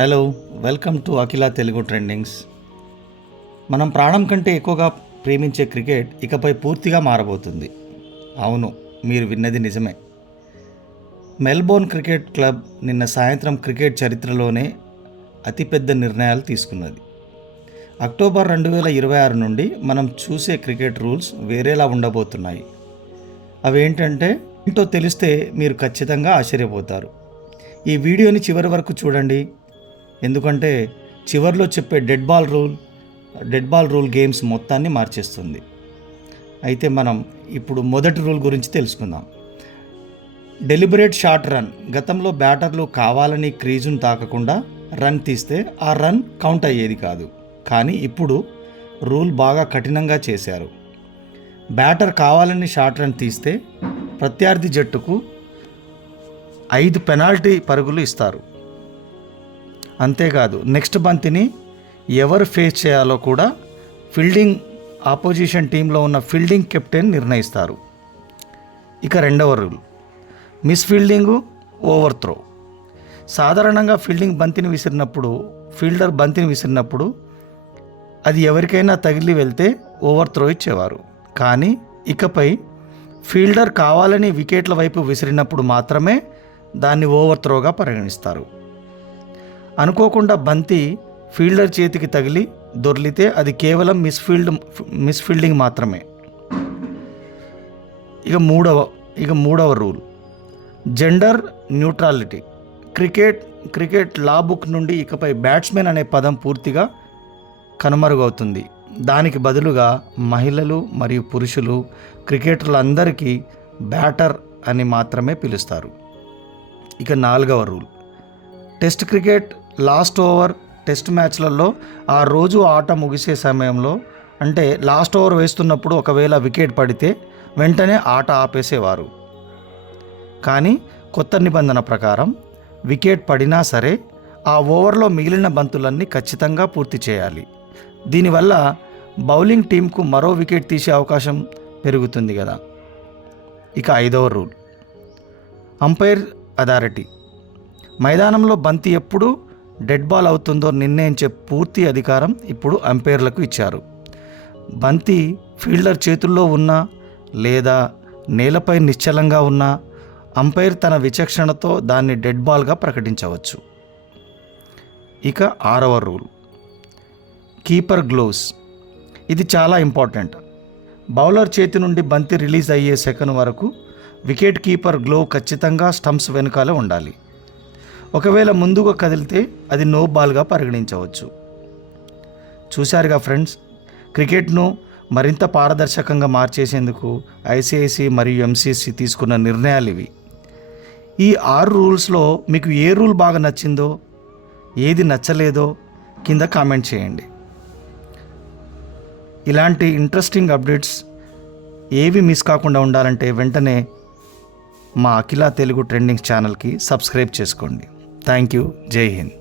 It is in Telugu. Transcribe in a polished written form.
Hello, welcome to Akhila Telugu trendings. మనం ప్రాణం కంటే ఎక్కువగా ప్రేమించే క్రికెట్ ఇకపై పూర్తిగా మారబోతుంది. అవును, మీరు విన్నది నిజమే. మెల్బోర్న్ క్రికెట్ క్లబ్ నిన్న సాయంత్రం క్రికెట్ చరిత్రలోనే అతిపెద్ద నిర్ణయాలు తీసుకున్నది. అక్టోబర్ 2026 నుండి మనం చూసే క్రికెట్ రూల్స్ వేరేలా ఉండబోతున్నాయి. అవేంటంటే ఏంటో తెలిస్తే మీరు ఖచ్చితంగా ఆశ్చర్యపోతారు. ఈ వీడియోని చివరి వరకు చూడండి, ఎందుకంటే చివరిలో చెప్పే డెడ్ బాల్ రూల్ గేమ్స్ మొత్తాన్ని మార్చేస్తుంది. అయితే మనం ఇప్పుడు మొదటి రూల్ గురించి తెలుసుకుందాం. Deliberate short run. గతంలో బ్యాటర్లు కావాలని క్రీజును తాకకుండా రన్ తీస్తే ఆ రన్ కౌంట్ అయ్యేది కాదు. కానీ ఇప్పుడు రూల్ బాగా కఠినంగా చేశారు. బ్యాటర్ కావాలని షార్ట్ రన్ తీస్తే ప్రత్యర్థి జట్టుకు 5 పెనాల్టీ పరుగులు ఇస్తారు. అంతేకాదు, నెక్స్ట్ బంతిని ఎవరు ఫేస్ చేయాలో కూడా ఆపోజిషన్ టీంలో ఉన్న ఫీల్డింగ్ కెప్టెన్ నిర్ణయిస్తారు. ఇక రెండవ rule, miss fielding, over throw. సాధారణంగా ఫీల్డర్ బంతిని విసిరినప్పుడు అది ఎవరికైనా తగిలి వెళ్తే ఓవర్ త్రో ఇచ్చేవారు. కానీ ఇకపై ఫీల్డర్ కావాలని వికెట్ల వైపు విసిరినప్పుడు మాత్రమే దాన్ని ఓవర్ త్రోగా పరిగణిస్తారు. అనుకోకుండా బంతి ఫీల్డర్ చేతికి తగిలి దొర్లితే అది కేవలం మిస్ ఫీల్డింగ్ మాత్రమే. ఇక మూడవ rule, gender neutrality. Cricket law book నుండి ఇకపై బ్యాట్స్మెన్ అనే పదం పూర్తిగా కనుమరుగవుతుంది. దానికి బదులుగా మహిళలు మరియు పురుషులు క్రికెటర్లందరికీ బ్యాటర్ అని మాత్రమే పిలుస్తారు. ఇక 4వ rule, test cricket last over. Test మ్యాచ్లలో ఆ రోజు ఆట ముగిసే సమయంలో, అంటే లాస్ట్ ఓవర్ వేస్తున్నప్పుడు ఒకవేళ వికెట్ పడితే వెంటనే ఆట ఆపేసేవారు. కానీ కొత్త నిబంధన ప్రకారం వికెట్ పడినా సరే ఆ ఓవర్లో మిగిలిన బంతులన్నీ ఖచ్చితంగా పూర్తి చేయాలి. దీనివల్ల బౌలింగ్ టీంకు మరో వికెట్ తీసే అవకాశం పెరుగుతుంది కదా. ఇక 5వ రూల్, అంపైర్ అథారిటీ. మైదానంలో బంతి ఎప్పుడు డెడ్ బాల్ అవుతుందో నిర్ణయించే పూర్తి అధికారం ఇప్పుడు అంపైర్లకు ఇచ్చారు. బంతి ఫీల్డర్ చేతుల్లో ఉన్నా లేదా నేలపై నిశ్చలంగా ఉన్నా అంపైర్ తన విచక్షణతో దాన్ని డెడ్ బాల్గా ప్రకటించవచ్చు. ఇక 6వ రూల్, కీపర్ గ్లోవ్స్. ఇది చాలా ఇంపార్టెంట్. బౌలర్ చేతి నుండి బంతి రిలీజ్ అయ్యే సెకండ్ వరకు వికెట్ కీపర్ గ్లోవ్ ఖచ్చితంగా స్టంప్స్ వెనుకాలే ఉండాలి. ఒకవేళ ముందుగా కదిలితే అది నో బాల్గా పరిగణించవచ్చు. చూశారుగా ఫ్రెండ్స్, క్రికెట్ను మరింత పారదర్శకంగా మార్చేసేందుకు ఐసీఐసీ మరియు ఎంసీసీ తీసుకున్న నిర్ణయాలు ఇవి. ఈ 6 రూల్స్లో మీకు ఏ రూల్ బాగా నచ్చిందో, ఏది నచ్చలేదో కింద కామెంట్ చేయండి. ఇలాంటి ఇంట్రెస్టింగ్ అప్డేట్స్ ఏవి మిస్ కాకుండా ఉండాలంటే వెంటనే మా అఖిల తెలుగు ట్రెండింగ్స్ ఛానల్కి సబ్స్క్రైబ్ చేసుకోండి. Thank you. జై హింద్.